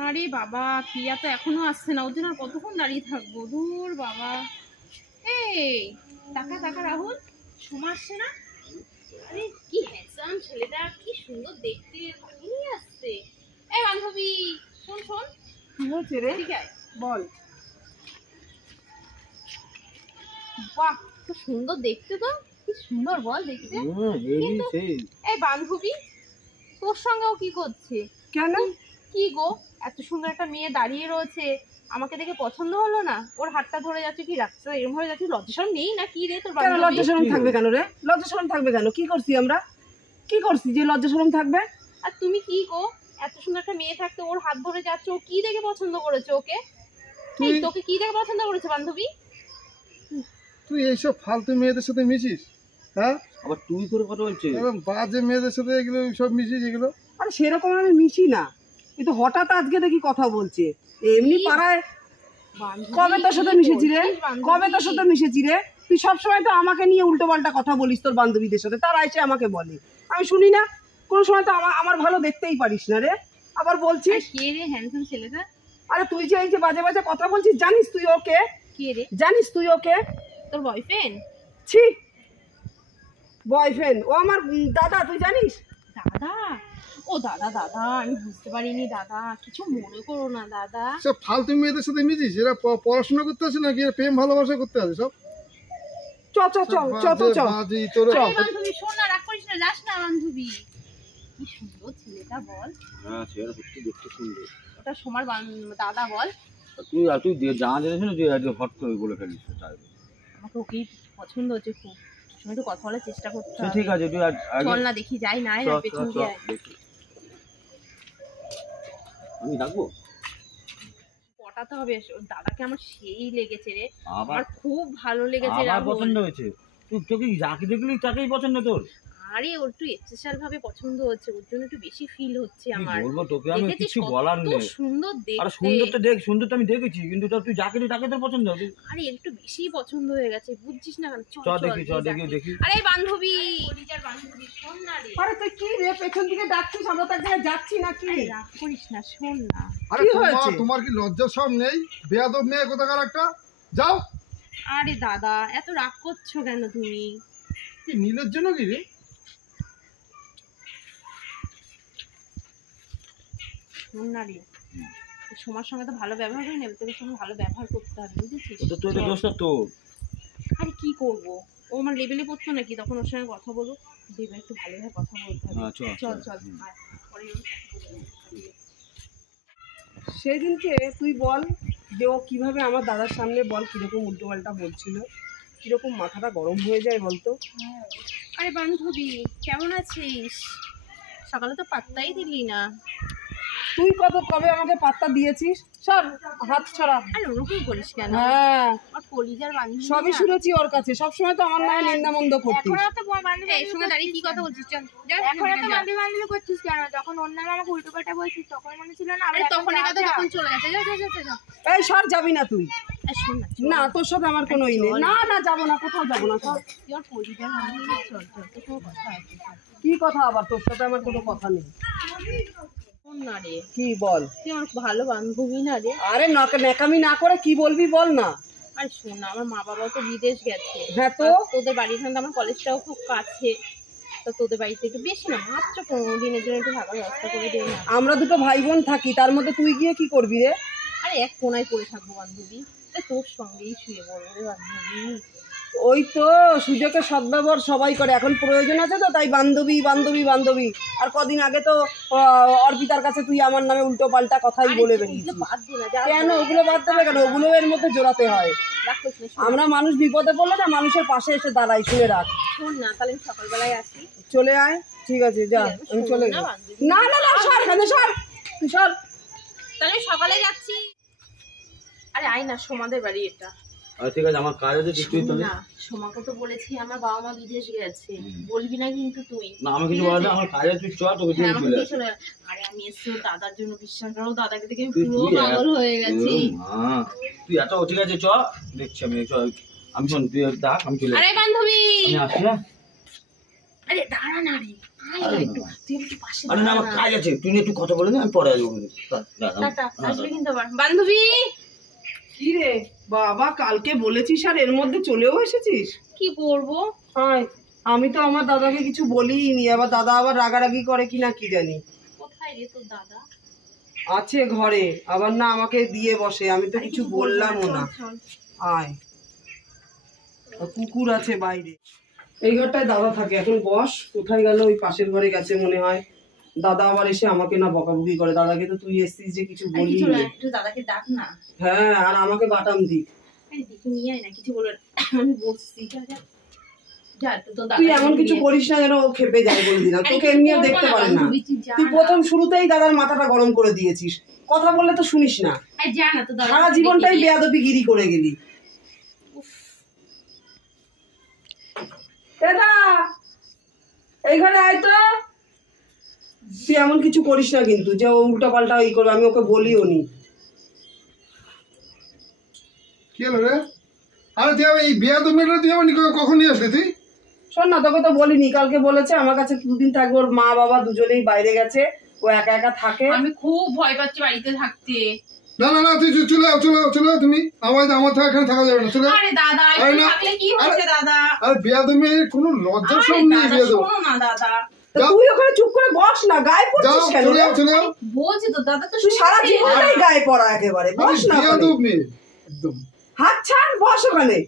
আরে বাবা, প্রিয়া তো এখনো আসছে না, ওর জন্য আর কতক্ষণ দাঁড়িয়ে থাকবো? দূর বাবা। এই টাকা টাকা রাহুল, সোমা আসছে না? আরে কি হ্যান্ডসাম ছেলেটা, কি সুন্দর দেখতে, নিয়ে আসছে। এই বান্ধবী, শোন শোন। কি হচ্ছে রে? ঠিক আছে বল। বাহ, তো সুন্দর দেখতে, তো কি সুন্দর বল দেখতে। কিন্তু এই বান্ধবী, তোর সঙ্গেও কি করছে? কেন? কি গো, এত সুন্দর একটা মেয়ে দাঁড়িয়ে রয়েছে, আমাকে দেখে পছন্দ হলো না? ওর হাতটা ধরে যাচ্ছে, কি রাখছে এরকম ভাবে যাচ্ছে, লজ্জা নেই না কি রে তোর? কেন লজ্জা শরম থাকবে কেন রে? লজ্জা শরম থাকবে কেন? কি করছি আমরা? কি করছি যে লজ্জা শরম থাকবে? আর তুমি কি গো, এত সুন্দর একটা মেয়ে থাকতে ওর হাত ধরে যাচ্ছে, ও কি দেখে পছন্দ করেছে ওকে? তুই তোকে কি দেখে পছন্দ করেছে বান্ধবী? তুই এইসব ফালতু মেয়েদের সাথে মিশিস? হ্যাঁ, আবার তুই করে কথা বলছিস? একদম বাজে মেয়েদের সাথে এগুলো সব মিশিস এগুলো? আরে সেরকম আমি মিশি না, কিন্তু হঠাৎ আজকে দেখি কথা বলছে। এমনি পাড়ায় কবে তোর সাথে মিশেছি রে? কবে তোর সাথে মিশেছি রে? তুই সবসময় তো আমাকে নিয়ে উল্টো পাল্টা কথা বলিস তোর বান্ধবীদের সাথে, তারা এসে আমাকে বলে, আমি শুনি না। কোনো সময় তো আমার ভালো দেখতেই পারিস না রে, আবার বলছিস। কে রে হ্যান্ডসাম ছেলেটা? আরে তুই যে এই যে বাজে বাজে কথা বলছিস, জানিস তুই ওকে? কে রে? জানিস তুই ওকে? তোর বয়ফ্রেন্ড? ছি, বয়ফ্রেন্ড? ও আমার দাদা, তুই জানিস? দাদা? ও দাদা, দাদা আমি বুঝতে পারিনি দাদা, কিছু মনে করো না দাদা। সব ফালতু মেয়েদের সাথে মিশিস? এরা পড়াশোনা করতে আসে নাকি এরা প্রেম ভালোবাসা করতে আসে? সব চ চ চ চ চ চ বাজে তোর। বান্ধবী শোন না, রাগ করিস না, যাস না বান্ধবী। কি সুন্দর ছেলেটা বল। হ্যাঁ, ছেলেটা সত্যি দেখতে সুন্দর। ওটা সোমার দাদা বল। তুই জানা জানিস না, তুই আজকে হট করে বলে ফেলিস। আমাকে ওকেই পছন্দ হচ্ছে খুব, সঙ্গে একটু কথা বলার চেষ্টা করতে হবে। ঠিক আছে, তুই চল না দেখি, যাই না পেছন দিয়ে। আমি ডাকবো? পটাতে হবে, ওর দাদাকে আমার সেই লেগেছে রে, আবার আমার খুব ভালো লেগেছে। আবার পছন্দ হয়েছে? তুই তোকে যাকে দেখলি তাকেই পছন্দ তোর? আরে ওর একটু স্পেশাল ভাবে পছন্দ হচ্ছে, ওর জন্য একটু বেশি ফিল হচ্ছে আমার। বলবো তোকে আমি কিছু বলার নেই। সুন্দর দেখতে। আরে সুন্দরটা দেখ, সুন্দরটা আমি দেখেছি, কিন্তু তুই যাকে তাকে তোর পছন্দ হবে। আরে একটু বেশি পছন্দ হয়ে গেছে, বুঝছিস না কেন? চল দেখি, চল দেখি। আরে বান্ধবী, কলিজার বান্ধবী, শোন না রে। আরে তুই কি রে পেছন দিকে ডাকছিস? আমরা তো এক জায়গায় যাচ্ছি নাকি? রাগ করিস না, শোন না। আরে তোমার কি লজ্জা সব নেই? বেয়াদব মেয়ে কোথাকার একটা, যাও। আরে দাদা, এত রাগ করছো কেন তুমি? কি নীলের জন্য কি রে? শোন না রে, সোমার সঙ্গে তো ভালো ব্যবহার করে নেবে, তোর সঙ্গে ভালো ব্যবহার করতে হবে, বুঝেছিস? ওটা তো এটা দোষটা তোর। আরে কি করবো, ও আমার লেভেলে পড়তো নাকি, তখন ওর সঙ্গে কথা বলো, দেবে একটু ভালোভাবে কথা বলতে হবে। চল চল, পরে সেদিনকে তুই বল যে ও কিভাবে আমার দাদার সামনে বল কিরকম উল্টো পাল্টা বলছিল, কিরকম মাথাটা গরম হয়ে যায় বলতো। আরে বান্ধবী, কেমন আছিস? সকালে তো পাত্তাই দিলি না। তুই কবে আমাকে পাত্তা দিয়েছিস? সর হাত ছড়া। আরে ওরকম করিস কেন? হ্যাঁ, আর কলিজার বান্ধবী, সবই শুনেছি ওর কাছে, সবসময় তো আমার নামে নিন্দা মন্দ করতিস। এখন তো বান্ধবী, এই সময় দাঁড়িয়ে কি কথা বলছিস? চল এখন এত বান্ধবী বান্ধবী করছিস কেন? যখন অন্য আমাকে উল্টো পাল্টা বলছিস তখন মনে ছিল না? আরে তখন এই কথা তখন চলে গেছে। যা যা যা যা। এই সর, যাবি না তুই? শোন না, না, তোর সাথে আমার কোনো ই নেই। না না, যাবো না, কোথাও যাবো না। সর। তোর কলিজার বান্ধবী, চল চল, তোর সঙ্গে কথা আছে। কি কথা আবার? তোর সাথে আমার কোনো কথা নেই। শোন না রে, কি বল? তুই আমার ভালো বান্ধবী না রে? আরে ন্যাকামি না করে কি বলবি বল না। আরে শোন না, আমার মা বাবা তো বিদেশ গেছে। হ্যাঁ তো? তোদের বাড়ির সঙ্গে আমার কলেজটাও খুব কাছে, তো তোদের বাড়িতে একটু বেশি না, মাত্র 15 দিনের জন্য একটু থাকার ব্যবস্থা করে দে না। আমরা দুটো ভাই বোন থাকি, তার মধ্যে তুই গিয়ে কি করবি রে? আরে এক কোনায় পড়ে থাকবো বান্ধবী, তোর সঙ্গেই শুয়ে বলবো রে বান্ধবী। ওই তো সুযোগের সদ্ব্যবহার সবাই করে, এখন প্রয়োজন আছে তো তাই বান্ধবী বান্ধবী বান্ধবী। আর কদিন আগে তো অর্পিতার কাছে তুই আমার নামে উল্টো পাল্টা কথাই বলে বেরিয়েছিস। কেন ওগুলো বাদ দেবে কেন? ওগুলো এর মধ্যে জোড়াতে হয়। আমরা মানুষ বিপদে পড়লে না মানুষের পাশে এসে দাঁড়াই, শুনে রাখ। শোন না, তাহলে আমি সকালবেলায় আসি। চলে আয়, ঠিক আছে, যা, আমি চলে গেলাম। না না না, সর এখানে, সর তুই, সর। তাহলে সকালে যাচ্ছি। আরে আয় না, সোমাদের বাড়ি এটা। ঠিক আছে, আমার কাজ আছে। না, সোমাকে তো বলেছি আমার বাবা মা বিদেশ গেছে, বলবি না কিন্তু তুই। না, আমি কিছু বলবো না, আমার কাজ আছে, তুই চল, তোকে দিয়ে চলে আয়। আরে আমি এসে দাদার জন্য, বিশ্বাস করো দাদাকে দেখে আমি পুরো পাগল হয়ে গেছি। তুই এত ঠিক আছে, চ দেখছি আমি। আমি শোন, তুই ডাক, আমি চলে। আরে বান্ধবী, আমি আসছি। আরে দাঁড়া না রে, তুই একটু পাশে আরে না আমার কাজ আছে, তুই একটু কথা বলে নে, আমি পরে আসবো। টাটা, আসবে কিন্তু আবার। বান্ধবী কি রে বাবা, কালকে বলেছিস আর এর মধ্যে চলেও এসেছিস? কি করব? হয়, আমি তো আমার দাদাকে কিছু বলিনি, আবার দাদা আবার রাগারাগি করে কিনা কি জানি। কোথায় রে তোর দাদা? আছে ঘরে, আবার না আমাকে দিয়ে বসে, আমি তো কিছু বললামও না। আয়, কুকুর আছে বাইরে, এই ঘরটায় দাদা থাকে। এখন বস, কোথায় গেল? ওই পাশের ঘরে গেছে মনে হয়। দাদা আবার এসে আমাকে না বকাবকি করে। দাদাকে তো তুই এসছিস যে কিছু বলি। একটু দাদাকে ডাক না। হ্যাঁ, আর আমাকে বাটাম দিক। দেখি নিয়ে আয় না, কিছু বলো না, আমি বসছি। তুই এমন কিছু করিস না যেন ও খেপে যায়, বলে দিলাম। তোকে এমনিও দেখতে পারে না। তুই প্রথম শুরুতেই দাদার মাথাটা গরম করে দিয়েছিস। কথা বললে তো শুনিস না, সারা জীবনটাই বেয়াদবিগিরি করে গেলি। দাদা এই ঘরে আয় তো। তুই এমন কিছু করিস না কিন্তু যে ও উল্টা পাল্টা ই করবে, আমি ওকে বলিও নি। কি হলো রে? আরে তুই এই বেয়াদব মেয়েটা তুই আমার কখন নিয়ে আসলি তুই? শোন না, তোকে তো বলিনি, কালকে বলেছে আমার কাছে দুদিন থাকবে। ওর মা বাবা দুজনেই বাইরে গেছে, ও একা একা থাকে। আমি খুব ভয় পাচ্ছি বাড়িতে থাকতে। না না না, তুই চলে যাও তুমি। আমার থাকা এখানে থাকা যাবে না, চলে যাও। আরে দাদা, একটু থাকলে কি হচ্ছে দাদা? আর বেয়াদব মেয়ের কোনো লজ্জা শরম নেই। বেয়াদব, শোনো না দাদা, তুই ওখানে চুপ করে বস না, গায়ে পড়ছিস কেন? চলে যাও। বলছি তো দাদা, তো তুই সারা জীবনটাই গায়ে পড়া একেবারে। বস না, বেয়াদব মেয়ে একদম। হাত ছাড়, বস ওখানে।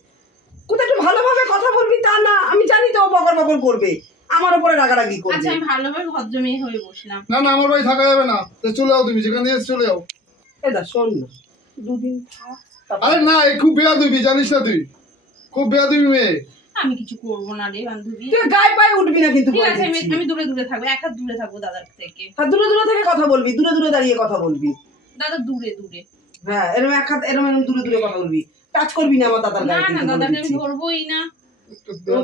কোথায় একটু ভালোভাবে কথা বলবি তা না, আমি জানি তো বকর বকর করবে, আমার উপরে রাগারাগি করবে। আচ্ছা, আমি ভালোভাবে ভদ্র মেয়ে হয়ে বসলাম। না না, আমার বাড়ি থাকা যাবে না, চলে যাও তুমি, যেখানে এসে চলে যাও। এটা শোন না, দুদিন থাক। আরে না, এই খুব বেয়াদবি, জানিস না তুই? খুব বেয়াদবি মেয়ে। আমি কিছু করবো না রে বান্ধবী। তুই গায়ে পায়ে উঠবি না কিন্তু। ঠিক আছে, আমি দূরে দূরে থাকবো, এক হাত দূরে থাকবো দাদার থেকে। হ্যাঁ, দূরে দূরে থেকে কথা বলবি, দূরে দূরে দাঁড়িয়ে কথা বলবি। দাদা দূরে দূরে। হ্যাঁ, এরকম এক হাত এরকম দূরে দূরে কথা বলবি, টাচ করবি না আমার দাদার না গায়ে। না, দাদাকে আমি ধরবোই না।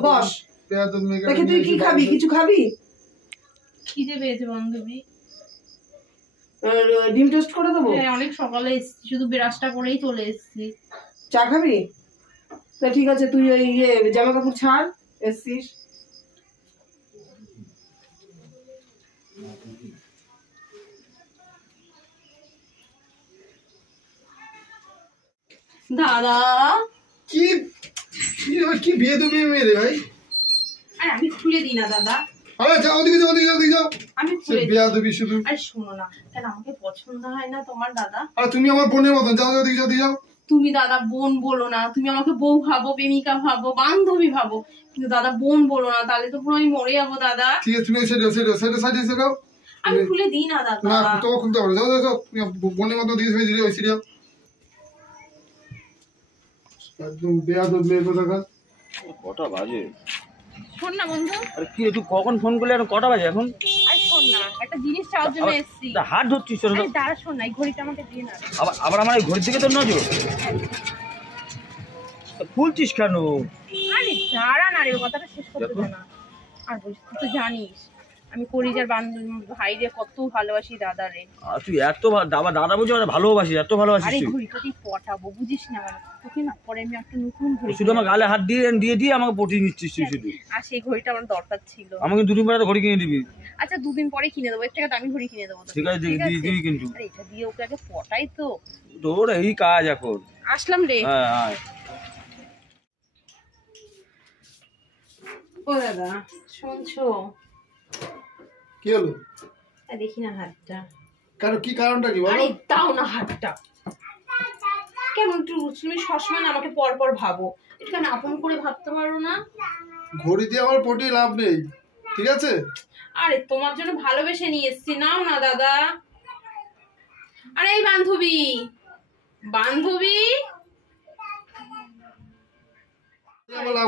বস, বেয়াদব মেয়ে। দেখি তুই কি খাবি? কিছু খাবি? খিদে পেয়েছে বান্ধবী। ডিম টোস্ট করে দেবো? হ্যাঁ, অনেক সকালে এসেছি, শুধু ব্রাশটা করেই চলে এসেছি। চা খাবি? তা ঠিক আছে, তুই ওই জামা কাপড় ছাড়, এসছিস। দাদা, কি কি বেয়াদবি মেয়ে রে ভাই। আরে আমি খুলে দিই না দাদা। আরে যাও, ওদিকে যাও, ওদিকে যাও। আমি সে খুলে দিই। বেয়াদবি শুধু। আরে শোনো না, কেন আমাকে পছন্দ হয় না তোমার দাদা? আরে তুমি আমার বোনের মতন, যাও ওদিকে যাও, ওদিকে যাও। তুমি দাদা বোন বলো না, তুমি আমাকে বউ ভাবো, প্রেমিকা ভাবো, বান্ধবী ভাবো, কিন্তু দাদা বোন বলো না, তাহলে তো পুরো আমি মরে যাবো দাদা। ঠিক আছে, তুমি সাইডে যাও। আমি খুলে দিই না দাদা। না, তো খুলতে পারো, যাও যাও যাও, তুমি বোনের মতো দিকে ওই সিরিয়াল। একদম বেয়াদব মেয়ে কোথাকার। কটা বাজে? শোন না বন্ধু। আরে কি রে, তুই কখন ফোন করলি? এখন কটা বাজে এখন? আরে শোন না, একটা জিনিস চাওয়ার জন্য এসেছি। হাত ধরছিস তোর? আরে দাঁড়া, শোন না, এই ঘড়িটা আমাকে দিয়ে না। আবার আমার এই ঘড়ির দিকে তোর নজর? ফুলছিস কেন? আরে দাঁড়া না রে, কথাটা শেষ করতে দে না। আর বলছিস, তুই তো জানিস আমি কলিজার বান্ধবী ভাই রে কত ভালোবাসি দাদা রে। তুই এত দাদা বুঝি ভালোবাসিস, এত ভালোবাসিস আরে তুই? ঘড়িটা তুই পটাবো, বুঝিস না মানে তোকে না, পরে আমি একটা নতুন ঘড়ি শুধু আমার গালে হাত দিয়ে আমাকে পটিয়ে নিচ্ছিস তুই শুধু। আর সেই ঘড়িটা আমার দরকার ছিল। আমাকে দুদিন পরে ঘড়ি কিনে দিবি। আচ্ছা, দুদিন পরে কিনে দেবো, এর থেকে দামি ঘড়ি কিনে দেবো তোকে। ঠিক আছে, দিবি কিন্তু। আরে এটা দিয়ে ওকে আগে পটাই তো। তোর এই কাজ এখন। আসলাম রে। হ্যাঁ, ও দাদা শুনছো? কি হলো? দেখি না হাতটা। কারণ কি কারণটা কি বলো? আরে দাও না হাতটা। কেমন তুমি সবসময় আমাকে পর পর ভাবো, এটা কেন আপন করে ভাবতে পারো না? ঘড়ি দিয়ে আমার পটিয়ে লাভ নেই, ঠিক আছে? আরে তোমার জন্য ভালোবেসে নিয়ে এসেছি, নাও না দাদা। আরে এই বান্ধবী, বান্ধবী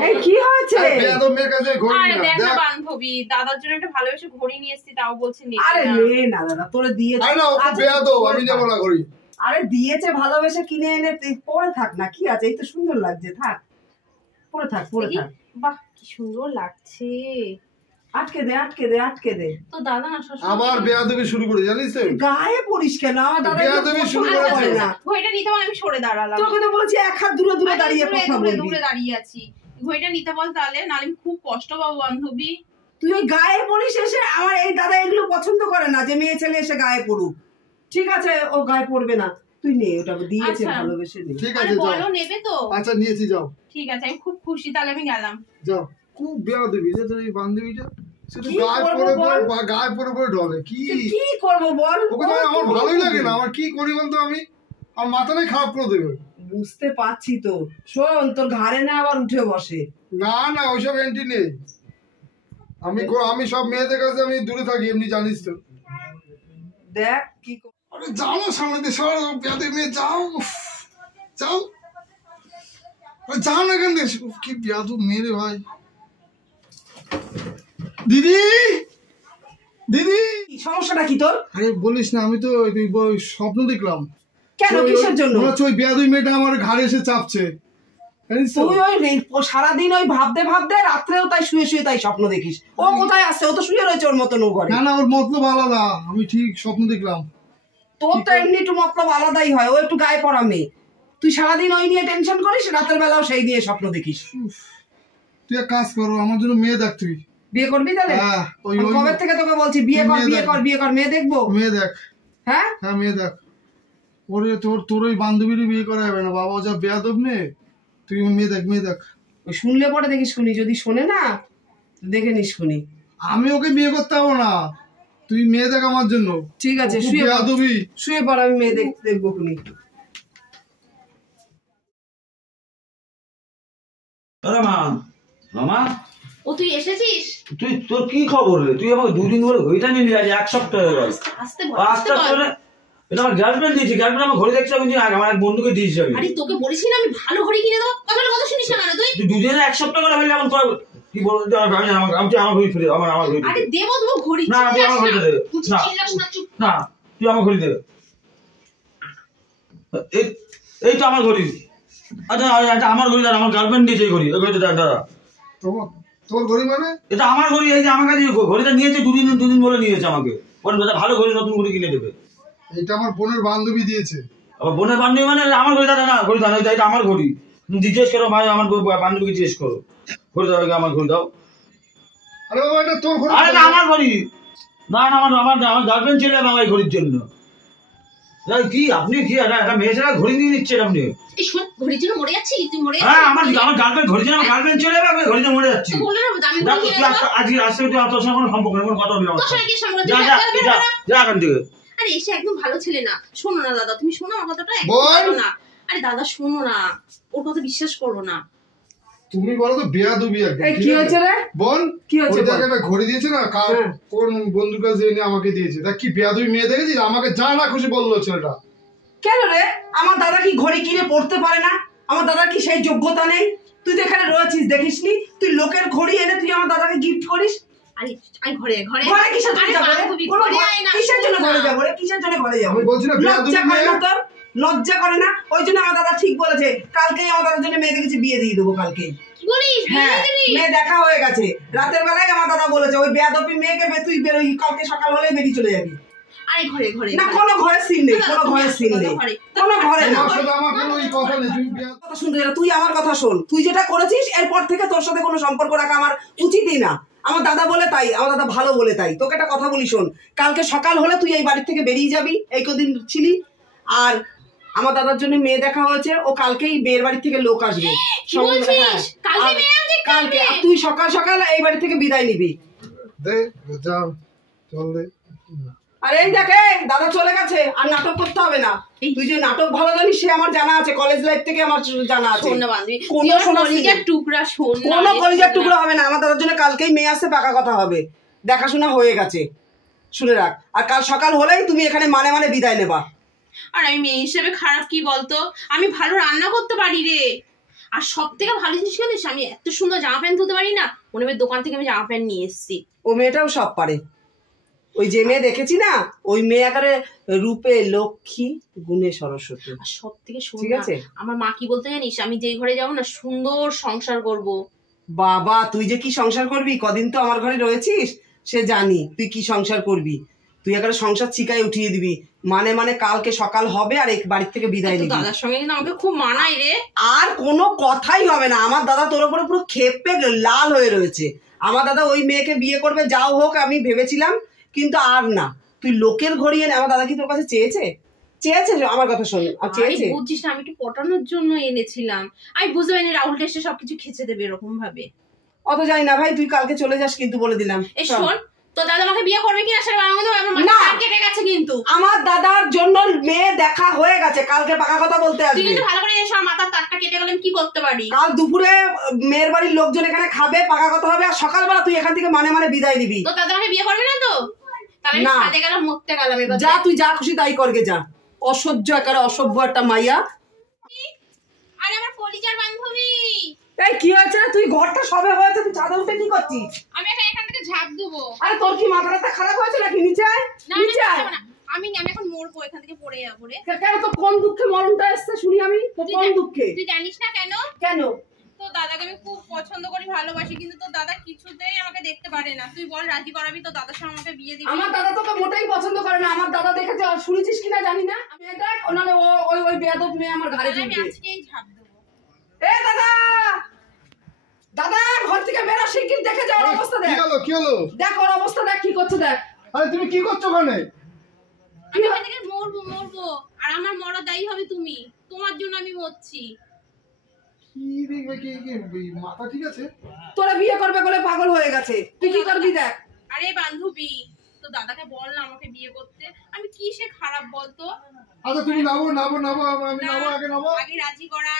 এই কি হয়েছে? বেয়াদব মেয়ের কাছে ঘড়ি আরে না, দেখ না দেখ। বান্ধবী, দাদার জন্য একটা ভালোবেসে ঘড়ি নিয়ে এসেছি, তাও বলছে নিয়ে আরে না। নে না দাদা, তোরে দিয়েছে। আরে না, ও খুব বেয়াদব, আমি নেবো না ঘড়ি। আরে দিয়েছে ভালোবেসে কিনে এনে, তুই পরে থাক না, কি আছে? এই তো সুন্দর লাগছে, থাক, পরে থাক, পরে দেখি, থাক। বাহ কি সুন্দর লাগছে। আটকে দে, আটকে দে, আটকে দে। তো দাদা না সবসময় আবার বেয়াদবি শুরু করে, জানিস তো? গায়ে পড়িস কেন? আমার দাদা বেয়াদবি শুরু করেছে। না। ঘড়িটা নিতে বল, আমি সরে দাঁড়ালাম। তোকে তো বলেছি এক হাত দূরে দূরে দাঁড়িয়ে কথা বলবি। দূরে দাঁড়িয়ে আছি, ঘড়িটা নিতে বল তাহলে, নাহলে আমি খুব কষ্ট পাবো বান্ধবী। তুই ওই গায়ে পড়িস এসে, আমার এই দাদা এগুলো পছন্দ করে না যে মেয়ে ছেলে এসে গায়ে পড়ুক। ঠিক আছে, ও গায়ে পড়বে না, তুই নে, ওটা দিয়েছে আচ্ছা। ভালোবেসে নে। ঠিক আরে আছে যাও। বলো নেবে তো? আচ্ছা নিয়েছি, যাও ঠিক আছে, আমি খুব খুশি, তাহলে আমি গেলাম। যাও। খুব বেয়াদবি রে তোর এই বান্ধবীটা, শুধু কি গায়ে করবো পরে বল? পরে গায়ে পরে পরে ঢলে। কি কি করবো বল? ওকে তো আমার ভালোই লাগে না, আমার কি করি বলতো, আমি আমার মাথাটাই খারাপ করে দেবে। বুঝতে পারছি তো, শোন তোর ঘাড়ে না আবার উঠে বসে। না না ওইসব এন্ট্রি নেই, আমি সব মেয়েদের কাছে আমি দূরে থাকি, এমনি জানিস তো। দেখ কি আরে যাও না সামনে দিয়ে, সর বেয়াদবি মেয়ে, যাও যাও, আরে যাও না এখান থেকে। উফ, কি বেয়াদব মেয়ে রে ভাই। দিদি দিদি, সমস্যাটা কি তোর? আরে বলিস না, আমি তো ওই স্বপ্ন দেখলাম। কেন, কিসের জন্য? মনে হচ্ছে ওই বেয়াদবি মেয়েটা আমার ঘাড়ে এসে চাপছে, জানিস তো? তুই ওই সারাদিন ওই ভাবতে ভাবতে রাত্রেও তাই শুয়ে শুয়ে তাই স্বপ্ন দেখিস। ও কোথায় আসছে? ও তো শুয়ে রয়েছে ওর মতন ও ঘরে। না না, ওর মতলব আলাদা, আমি ঠিক স্বপ্ন দেখলাম। তোর তো এমনি একটু মতলব আলাদাই হয়, ও একটু গায়ে পড়া মেয়ে। তুই সারাদিন ওই নিয়ে টেনশন করিস, রাতের বেলাও সেই নিয়ে স্বপ্ন দেখিস। তুই এক কাজ করো, আমার জন্য মেয়ে দেখ। তুই বিয়ে করবি তাহলে? হ্যাঁ, ওই আমি কবে থেকে তোকে বলছি বিয়ে কর, মেয়ে বিয়ে দেখ। কর, বিয়ে কর, মেয়ে দেখবো। মেয়ে দেখ। হ্যাঁ, হ্যাঁ মেয়ে দেখ। ওরে তোর ওই বান্ধবীরই বিয়ে করা যাবে না, বাবা যা বেয়াদব মেয়ে। তুই মেয়ে দেখ, মেয়ে দেখ। ওই শুনলে পরে দেখিস শুনি, যদি শোনে না দেখে নিস শুনি। আমি ওকে বিয়ে করতে পারবো না, তুই মেয়ে দেখ আমার জন্য। ঠিক আছে, ও খুব শুয়ে পড়, বেয়াদবি। শুয়ে পড়, আমি মেয়ে দেখবো শুনি। আরে মামা, ও তুই এসেছিস? তোর কি খবর রে? তুই আমাকে 2 দিন ধরে ঘড়িটা নিয়ে নিয়ে, আজ 1 সপ্তাহ হয়ে গেল। আসতে বল, আসতে বল। এটা আমার গার্লফ্রেন্ড দিয়েছে, গার্লফ্রেন্ড আমার ঘড়ি দেখছে, আমি আমার এক বন্ধুকে দিয়েছি আমি। আরে তোকে বলেছি না আমি ভালো ঘড়ি কিনে দেবো, কথা শুনিস না কেন তুই? তুই 2 দিনে 1 সপ্তাহ করে ফেললে, কি বলতো, আমার ঘড়ি ফিরে, আমার ঘড়ি আরে দেবো দেবো ঘড়ি, না, তুই আমার ঘড়িটা দে। না চিল্লাস না, চুপ। না, তুই আমার ঘড়ি দে। এই তো আমার ঘড়ি। আচ্ছা এটা আমার ঘড়ি, আমার গার্লফ্রেন্ড দিয়েছে এই ঘড়ি, এই ঘড়িটা দাদা। তোর ঘড়ি মানে? এটা আমার ঘড়ি, এই যে আমার কাছে ঘড়িটা নিয়েছে, 2 দিন বলে নিয়েছে আমাকে। বলেন দাদা ভালো ঘড়ি, নতুন ঘড়ি কিনে দেবে। এটা আমার বোনের বান্ধবী দিয়েছে। আবার বোনের বান্ধবী মানে আমার ঘড়ি দাদা? না, ঘড়ি দাও, এটা আমার ঘড়ি। জিজ্ঞেস করো ভাই, আমার বান্ধবীকে জিজ্ঞেস করো। ঘড়ি দাও, আমার ঘড়ি দাও। আরে বাবা, এটা তোর ঘড়ি। আরে না, আমার ঘড়ি না, আমার গার্লফ্রেন্ড ছিল আমার এই ঘড়ির জন্য। কি আপনি কি একটা মেয়ে ছেলে ঘড়ি নিয়ে নিচ্ছেন আপনি? এই শোন, ঘড়ির জন্য মরে যাচ্ছি তুই? মরে হ্যাঁ, আমার গার্লফ্রেন্ড ঘড়ি ছিল, আমার গার্লফ্রেন্ড চলে যাবে, আমি ঘড়িতে মরে যাচ্ছি। বললে না দামি ঘড়ি কিনে দেবো। আজকে আসতে তুই তোর সঙ্গে কোনো সম্পর্ক নেই, কোনো কথা বলি না। তোর সঙ্গে কি সম্পর্ক? যা এখান থেকে। আরে এসে একদম ভালো ছেলে না। শোনো না দাদা, তুমি শোনো আমার কথাটা, একদম বল। ভালো না। আরে দাদা শোনো না, ওর কথা বিশ্বাস করো না। তুমি বলো তো বেয়াদবি একদম। এই কি হয়েছে রে? বোন, কি হয়েছে ওই বল? জায়গাটা ঘড়ি দিয়েছে না, হ্যাঁ। কোন বন্ধুর কাছে এনে আমাকে দিয়েছে। দেখ কি বেয়াদবি মেয়ে দেখেছিস, আমাকে যা না খুশি বললো ছেলেটা। কেন রে? আমার দাদা কি ঘড়ি কিনে পড়তে পারে না? আমার দাদার কি সেই যোগ্যতা নেই? তুই তো এখানে রয়েছিস, দেখিসনি? তুই লোকের ঘড়ি এনে তুই আমার দাদাকে গিফট করিস। আরে আমি ঘরে ঘরে ঘরে কিসের জন্য যাবো রে? কোনো ঘরে আয় না, কিসের জন্য শোনো ঘরে না। যাবো রে? কিসের জন্য ঘরে যাবো? আমি বলছি না বেয়াদবি লজ্জা করে না মেয়ে। তোর? লজ্জা করে না? ওই জন্য আমার দাদা ঠিক বলেছে, কালকেই আমার দাদার জন্য মেয়ে দেখেছি, বিয়ে দিয়ে দেবো কালকে। কি বলিস? হ্যাঁ, মেয়ে দেখা হয়ে গেছে। রাতের বেলায় আমার দাদা বলেছে ওই বেয়াদবি মেয়েকে তুই বেরোই, কালকে সকাল হলে বেরিয়ে চলে যাবি। আরে ঘরে ঘরে না, কোনো ঘরের সিন নেই, কোনো ঘরের সিন নেই, কোনো ঘরে না। তোমার সাথে আমার কোনো এই কথা নেই, তুমি বেয়াদব। কথা শুনতে চাই না, তুই আমার কথা শোন। তুই যেটা করেছিস এরপর থেকে তোর সাথে কোনো সম্পর্ক রাখা আমার উচিতই না। আমার দাদা বলে তাই, আমার দাদা ভালো বলে তাই। তোকে একটা কথা বলি শোন, কালকে সকাল হলে তুই এই বাড়ির থেকে বেরিয়ে যাবি, এই কদিন ছিলি। আর আমার দাদার জন্য মেয়ে দেখা হয়েছে, ও কালকেই মেয়ের বাড়ি থেকে লোক আসবে। কি বলছিস? হ্যাঁ, কালকে আর মেয়ে আসবে? কালকে আর তুই সকাল সকাল এই বাড়ি থেকে বিদায় নিবি। দে যাও, চল দে। আর এই দেখে দাদা চলে গেছে, আর নাটক করতে হবে না। তুই যে নাটক ভালো জানিস সে আমার জানা আছে, কলেজ লাইফ থেকে আমার জানা আছে। শোন না বান্ধবী, কোনো তুই শোনা কলিজার টুকরা, শোন না। কোনো কলিজার টুকরো হবে না। আমার দাদার জন্য কালকেই মেয়ে আসছে, পাকা কথা হবে, দেখাশোনা হয়ে গেছে, শুনে রাখ। আর কাল সকাল হলেই তুমি এখানে মানে মানে বিদায় নেবা। আর আমি মেয়ে হিসেবে খারাপ কি বলতো? আমি ভালো রান্না করতে পারি রে। আর সব থেকে ভালো জিনিস কি জানিস? আমি এত সুন্দর জামা প্যান্ট ধুতে পারি না, মনে হয় দোকান থেকে আমি জামা প্যান্ট নিয়ে এসেছি। ও মেয়েটাও সব পারে। ওই যে মেয়ে দেখেছি না, ওই মেয়ে একারে রূপে লক্ষ্মী, গুণে সরস্বতী। আর সব থেকে ঠিক আছে। আমার মা কি বলতে জানিস? আমি যেই ঘরে যাবো না, সুন্দর সংসার করব। বাবা, তুই যে কি সংসার করবি, কদিন তো আমার ঘরে রয়েছিস, সে জানি তুই কি সংসার করবি। তুই একেবারে সংসার চিকায় উঠিয়ে দিবি। মানে মানে কালকে সকাল হবে আর এই বাড়ির থেকে বিদায় নিবি। দাদার সঙ্গে কিন্তু আমাকে খুব মানায় রে। আর কোনো কথাই হবে না। আমার দাদা তোর উপরে পুরো খেপে লাল হয়ে রয়েছে। আমার দাদা ওই মেয়েকে বিয়ে করবে, যাও হোক আমি ভেবেছিলাম, কিন্তু আর না। তুই লোকের ঘড়ি এনে, আমার দাদা কি তোর কাছে চেয়েছে? আমার কথা শোন, চেয়েছে? বুঝছিস না, আমি একটু পটানোর জন্য এনেছিলাম। আমি বুঝতে পারিনি রাহুল এসে সবকিছু খেচে দেবে এরকম ভাবে। অত জানি না ভাই, তুই কালকে চলে যাস কিন্তু বলে দিলাম। এই শোন, তো দাদা আমাকে বিয়ে করবে কিনা সেটা আমার না, কেটে গেছে কিন্তু। আমার দাদার জন্য মেয়ে দেখা হয়ে গেছে, কালকে পাকা কথা বলতে তুই আসবি। কিন্তু ভালো করে জানিস আমার মাথার তারটা কেটে গেলে আমি কি করতে পারি। কাল দুপুরে মেয়ের বাড়ির লোকজন এখানে খাবে, পাকা কথা হবে, আর সকালবেলা তুই এখান থেকে মানে বিদায় নিবি। তো দাদা আমাকে বিয়ে করবে না তো? তাহলে আমি সাথে গেলাম, মরতে গেলাম এবার। যা, তুই যা খুশি তাই করগে যা। অসহ্য একারে, অসভ্য একটা মাইয়া। আরে আমার কলিজার বান্ধবী, এই কি হয়েছে? তুই ঘরটা সবে হয়েছে, তুই চাঁদা উঠে কি করছিস? আমি এখান থেকে ঝাঁপ দেবো। আরে তোর কি মাথাটা খারাপ হয়েছে নাকি? নিচে আয়, নিচে আয়। আমি এখন মরবো, এখান থেকে পড়ে যাবো রে। কেন, তো কোন দুঃখে মরণটা এসছে শুনি আমি? তো কোন দুঃখে? তুই জানিস না কেন? কেন? তো দাদাকে আমি খুব পছন্দ করি, ভালোবাসি, কিন্তু তো দাদা কিছুতেই আমাকে দেখতে পারে না। তুই বল রাজি করাবি তো দাদার সঙ্গে আমাকে বিয়ে দিবি? আমার দাদা তোকে মোটেই পছন্দ করে না। আমার দাদা দেখেছে, শুনেছিস কিনা জানি না, আমি এটা ওনারে ওই বেয়াদব মেয়ে আমার ঘাড়ে আমি চড়বে। আজকেই ঝাঁপ দেবো। এ দাদা, দাদা ঘর থেকে বেরো, শিগগির দেখে যাও, ওর অবস্থা দেখ। কি হলো? দেখ ওর অবস্থা দেখ, কি করছে দেখ। আরে তুমি কি করছো ওখানে? আমি এখান থেকে মরবো, আর আমার মরা দায়ী হবে তুমি। তোমার জন্য আমি মরছি। কি দেখবে, কি মাথা ঠিক আছে? তোরা বিয়ে করবে বলে পাগল হয়ে গেছে, তুই কি করবি দেখ। আরে বান্ধবী, তো দাদাকে বল না আমাকে বিয়ে করতে। আমি কি সে খারাপ বলতো? আচ্ছা তুমি নামো, আমি নামো, আগে নামো। আগে রাজি করা,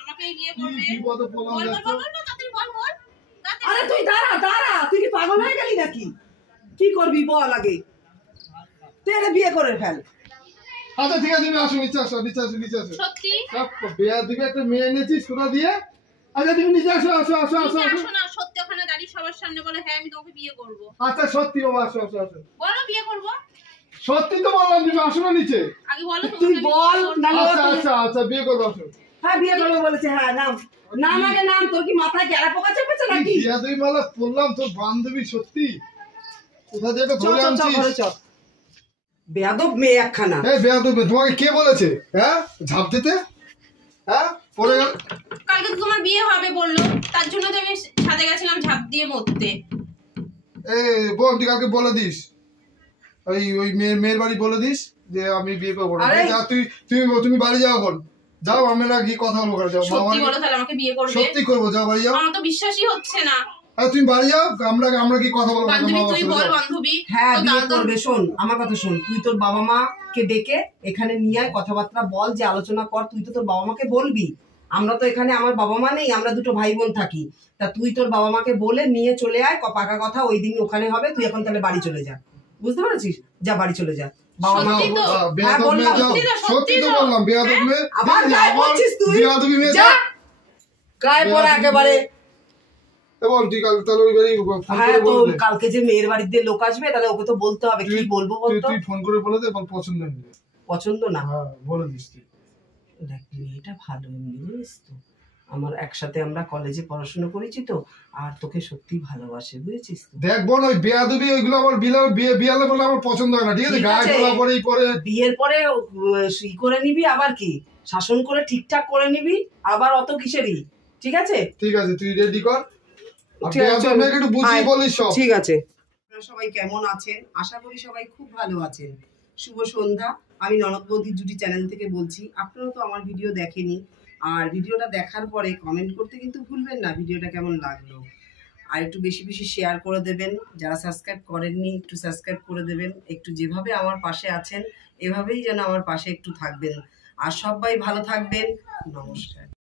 আমাকে বিয়ে করবে। বিপদে পড়লাম বল যাচ্ছে। তাড়াতাড়ি বল। আরে তুই দাঁড়া, তুই কি পাগল হয়ে গেলি নাকি? কি করবি বল আগে, তুই এটা বিয়ে করে ফেল। আচ্ছা ঠিক আছে, তুমি আসো, নিচে আসো। সত্যি? বিয়া দিবে একটা মেয়ে এনেছিস কোথা দিয়ে? আচ্ছা তুমি নিচে আসো। আসো না, সত্যি ওখানে দাঁড়িয়ে সবার সামনে বলে হ্যাঁ আমি তোমাকে বিয়ে করব। আচ্ছা সত্যি বাবা, আসো। বলো বিয়ে করব। সত্যি তো বললাম, তুমি আসো না নিচে। আগে বলো তুই বল না। আচ্ছা বিয়ে করবো, আসো। হ্যাঁ বিয়ে করবে বলেছে, হ্যাঁ নাম আগে নাম। তোর কি মাথায় গ্যারা পোকা চেপেছে নাকি? বিয়া দুই মালা বললাম, তোর বান্ধবী সত্যি কোথা দিয়ে ধরে আনছিস? বেয়াদব মেয়ে একখানা। বেয়াদব, তোমাকে কে বলেছে হ্যাঁ ঝাঁপ দিতে? হ্যাঁ পড়ে গেল। কালকে তো তোমার বিয়ে হবে বললো, তার জন্য তো আমি ছাদে গেছিলাম ঝাঁপ দিয়ে মরতে। বোন তুই কালকে বলে দিস, ওই মেয়ের বাড়ি বলে দিস যে আমি বিয়ে করবো না। যা তুমি বাড়ি যাও, এখন যাও, আমরা গিয়ে কথা বলবো। যাও, সত্যি বলো তাহলে আমাকে বিয়ে করবে? সত্যি করবো, যাও বাড়ি যাও। আমার তো বিশ্বাসই হচ্ছে না। তুমি বাড়ি যাও, আমরা কি কথা বলবো। বান্ধবী তুই বল বান্ধবী। হ্যাঁ বিয়ে করবে। শোন আমার কথা শোন, তুই তোর বাবা মাকে ডেকে এখানে নিয়ে আয়, কথাবার্তা বল, যে আলোচনা কর। তুই তো তোর বাবা মাকে বলবি, আমরা তো এখানে, আমার বাবা মা নেই, আমরা দুটো ভাই বোন থাকি। তা তুই তোর বাবা মাকে বলে নিয়ে চলে আয়, পাকা কথা ওই দিন ওখানে হবে। তুই এখন তাহলে বাড়ি চলে যা, বুঝতে পেরেছিস? যা বাড়ি চলে যা। বাবা মা সত্যি তো বললাম, বেয়াদব মেয়ে। আবার গায়ে পড়ছিস তুই, বেয়াদবি মেয়ে, যা গায়ে পড়া একেবারে। হ্যাঁ তো কালকে যে মেয়ের বাড়িতে লোক আসবে, তাহলে ওকে তো বলতে হবে। কি বলবো বলতো? তুই ফোন করে বলে দে, পছন্দ না বলে দিস। দেখ মেয়েটা ভালো, বুঝিস তো, আমার একসাথে আমরা কলেজে পড়াশোনা করেছি তো, আর তোকে সত্যি ভালোবাসে, বুঝেছিস তো। দেখ বোন, ওই বেয়াদবি ওইগুলো আমার বিয়ালে বলে আমার পছন্দ হয় না, ঠিক আছে? গায়ে তোলা পরে বিয়ের পরে ই করে নিবি, আবার কি শাসন করে ঠিকঠাক করে নিবি, আবার অত কিসেরই। ঠিক আছে তুই রেডি কর। ঠিক আছে। সবাই কেমন আছেন? আশা করি সবাই খুব ভালো আছেন। শুভ সন্ধ্যা। আমি ননদ বৌদি জুটি চ্যানেল থেকে বলছি। আপনারা তো আমার ভিডিও দেখেনি, আর ভিডিওটা দেখার পরে কমেন্ট করতে কিন্তু ভুলবেন না ভিডিওটা কেমন লাগলো। আর একটু বেশি বেশি শেয়ার করে দেবেন। যারা সাবস্ক্রাইব করেননি একটু সাবস্ক্রাইব করে দেবেন। একটু যেভাবে আমার পাশে আছেন এভাবেই যেন আমার পাশে একটু থাকবেন। আর সবাই ভালো থাকবেন। নমস্কার।